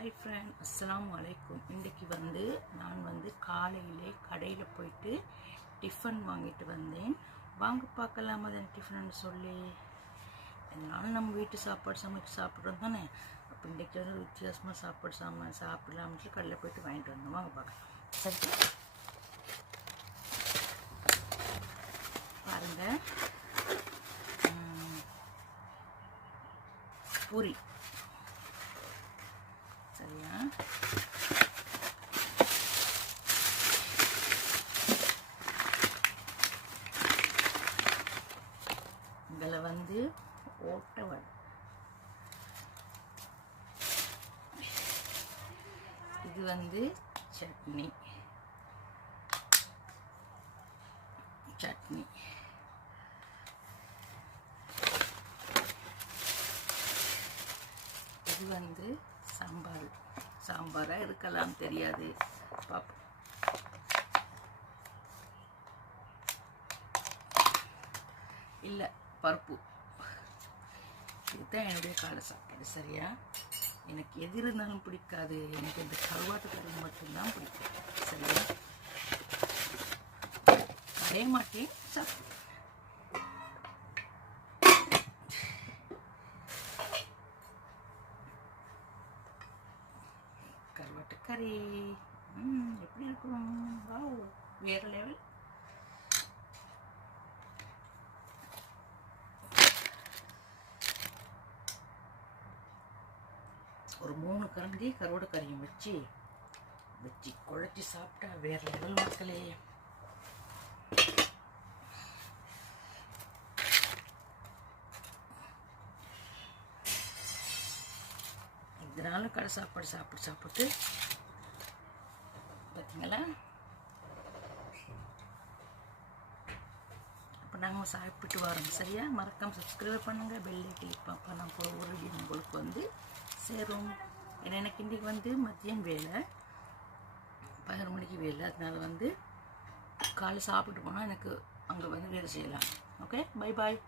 Hi friend, அஸ்ஸலாமு அலைக்கும். இன்றைக்கி நான் காலையிலே கடையில் போயிட்டு டிஃபன் வாங்கிட்டு வந்தேன். வாங்க பார்க்கலாம் அது டிஃபன்னு சொல்லி. அதனால நம்ம வீட்டு சாப்பாடு சமைச்சு சாப்பிட்றோம் தானே. அப்போ இன்றைக்கி வித்தியாசமாக சாப்பிடலாம்னு கடையில் போயிட்டு வாங்கிட்டு வந்தோம். வாங்க பார்க்கலாம். சரி பாருங்கள், பூரி சரியா. இதில் ஓட்டவடை, இது சட்னி சட்னி இது சாம்பாராக இருக்கலாம், தெரியாது, பார்ப்போம். இல்லை, பருப்பு. இதுதான் என்னுடைய காலை சாப்பாடு சரியா. எனக்கு எது இருந்தாலும் பிடிக்காது, எனக்கு இந்த கருவாட்டு கறி மட்டும்தான் பிடிக்கும் சரியா. அதே மாட்டேன் சாப்பிடு. கருவாட்டு கறி எப்படி இருக்கும்? வாவ், வேற லெவல். ஒரு 3 கரண்டி கருவாடு கறியும் வச்சு குழச்சி சாப்பிட்டா வேற லெவல் மக்களே. இதனால கடை சாப்பாடு சாப்பிட்டு பார்த்தீங்களா. அப்போ நாங்கள் சாப்பிட்டு வரோம் சரியா. மறக்காமல் சப்ஸ்கிரைப் பண்ணுங்கள், பெல்லை கிளிக் பார்ப்போம். நான் போகிற ஒரு வீடியோ உங்களுக்கு சேரும். ஏன்னா எனக்கு இன்றைக்கி மதியம் வேலை, 11 மணிக்கு வேலை. அதனால காலை சாப்பிட்டு போனால் எனக்கு அங்கே வேலை செய்யலாம். Okay, bye bye.